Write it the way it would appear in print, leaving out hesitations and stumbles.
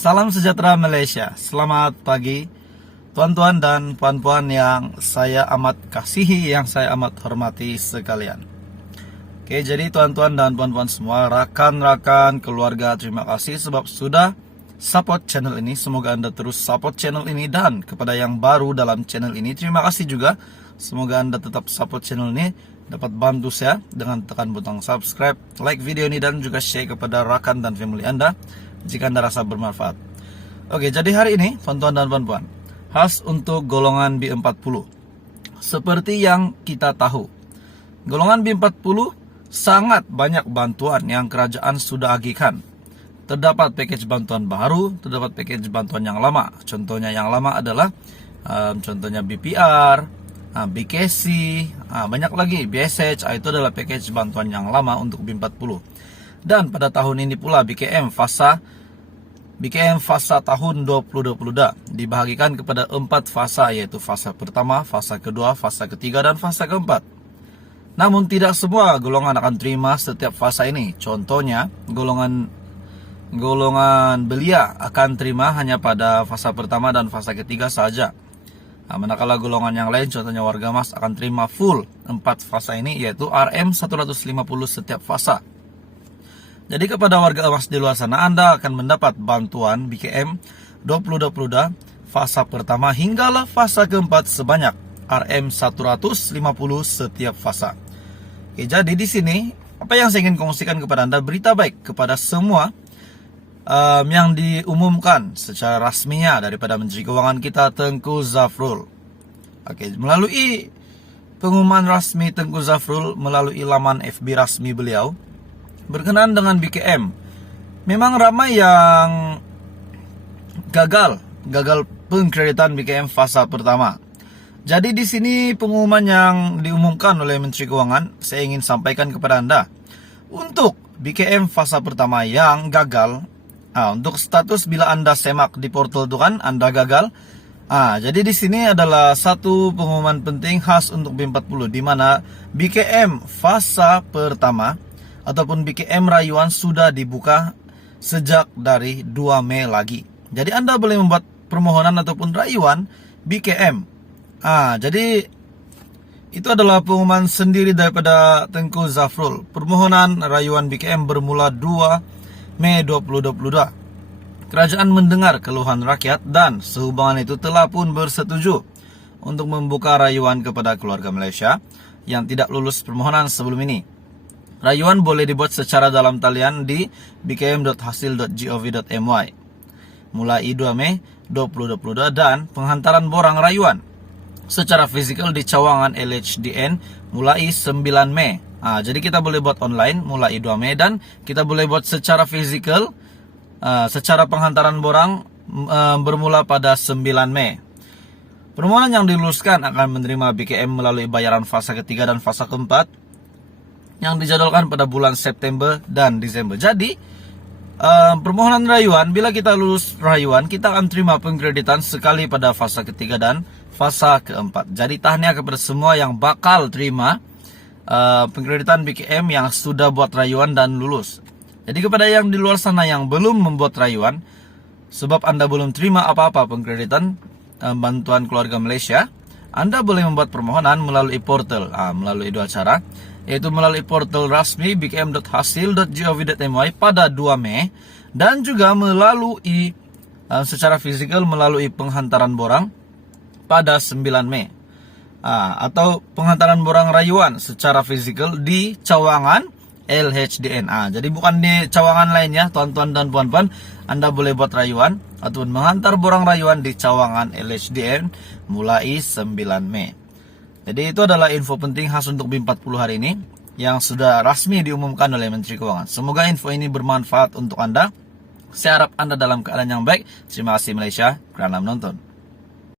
Salam sejahtera Malaysia. Selamat pagi tuan-tuan dan puan-puan yang saya amat kasihi, yang saya amat hormati sekalian. Oke, jadi tuan-tuan dan puan-puan semua, rakan-rakan keluarga, terima kasih sebab sudah support channel ini. Semoga Anda terus support channel ini, dan kepada yang baru dalam channel ini, terima kasih juga. Semoga Anda tetap support channel ini, dapat bantu saya dengan tekan butang subscribe, like video ini, dan juga share kepada rakan dan family Anda jika Anda rasa bermanfaat. Oke, jadi hari ini tuan-tuan dan puan-puan, khas untuk golongan B40. Seperti yang kita tahu, golongan B40 sangat banyak bantuan yang kerajaan sudah agihkan. Terdapat package bantuan baru, terdapat package bantuan yang lama. Contohnya yang lama adalah contohnya BPR, BKC, banyak lagi, BSH. Itu adalah package bantuan yang lama untuk B40. Dan pada tahun ini pula BKM fasa tahun 2020 dibahagikan kepada 4 fasa, yaitu fasa pertama, fasa kedua, fasa ketiga, dan fasa keempat. Namun tidak semua golongan akan terima setiap fasa ini. Contohnya golongan belia akan terima hanya pada fasa pertama dan fasa ketiga saja. Manakala golongan yang lain, contohnya warga emas, akan terima full 4 fasa ini, yaitu RM 150 setiap fasa. Jadi kepada warga emas di luar sana, Anda akan mendapat bantuan BKM 2020 fasa pertama hinggalah fasa keempat sebanyak RM 150 setiap fasa. Oke, jadi di sini apa yang saya ingin kongsikan kepada Anda, berita baik kepada semua yang diumumkan secara rasminya daripada Menteri Keuangan kita, Tengku Zafrul. Oke, melalui pengumuman rasmi Tengku Zafrul melalui laman FB rasmi beliau berkenaan dengan BKM, memang ramai yang gagal pengkreditan BKM fasa pertama. Jadi di sini pengumuman yang diumumkan oleh Menteri Keuangan, saya ingin sampaikan kepada Anda. Untuk BKM fasa pertama yang gagal, untuk status bila Anda semak di portal itu kan Anda gagal. Jadi di sini adalah satu pengumuman penting khas untuk B40, di mana BKM fasa pertama ataupun BKM rayuan sudah dibuka sejak dari 2 Mei lagi. Jadi Anda boleh membuat permohonan ataupun rayuan BKM. Jadi itu adalah pengumuman sendiri daripada Tengku Zafrul. Permohonan rayuan BKM bermula 2 Mei 2022. Kerajaan mendengar keluhan rakyat dan sehubungan itu telah pun bersetuju untuk membuka rayuan kepada keluarga Malaysia yang tidak lulus permohonan sebelum ini. Rayuan boleh dibuat secara dalam talian di bkm.hasil.gov.my mulai 2 Mei 2022, dan penghantaran borang rayuan secara fisikal di cawangan LHDN mulai 9 Mei. Jadi kita boleh buat online mulai 2 Mei, dan kita boleh buat secara fisikal secara penghantaran borang bermula pada 9 Mei. Permohonan yang diluluskan akan menerima BKM melalui bayaran fasa ketiga dan fasa keempat yang dijadwalkan pada bulan September dan Desember. Jadi permohonan rayuan, bila kita lulus rayuan, kita akan terima pengkreditan sekali pada fasa ketiga dan fasa keempat. Jadi tahniah kepada semua yang bakal terima pengkreditan BKM yang sudah buat rayuan dan lulus. Jadi kepada yang di luar sana yang belum membuat rayuan, sebab Anda belum terima apa-apa pengkreditan bantuan keluarga Malaysia, Anda boleh membuat permohonan melalui portal, melalui 2 cara, yaitu melalui portal rasmi bkm.hasil.gov.my pada 2 Mei, dan juga melalui secara fisikal melalui penghantaran borang pada 9 Mei, atau penghantaran borang rayuan secara fisikal di cawangan LHDN. Jadi bukan di cawangan lain ya tuan-tuan dan puan-puan. Anda boleh buat rayuan ataupun menghantar borang rayuan di cawangan LHDN mulai 9 Mei. Jadi itu adalah info penting khas untuk B40 hari ini yang sudah rasmi diumumkan oleh Menteri Keuangan. Semoga info ini bermanfaat untuk Anda. Saya harap Anda dalam keadaan yang baik. Terima kasih Malaysia kerana menonton.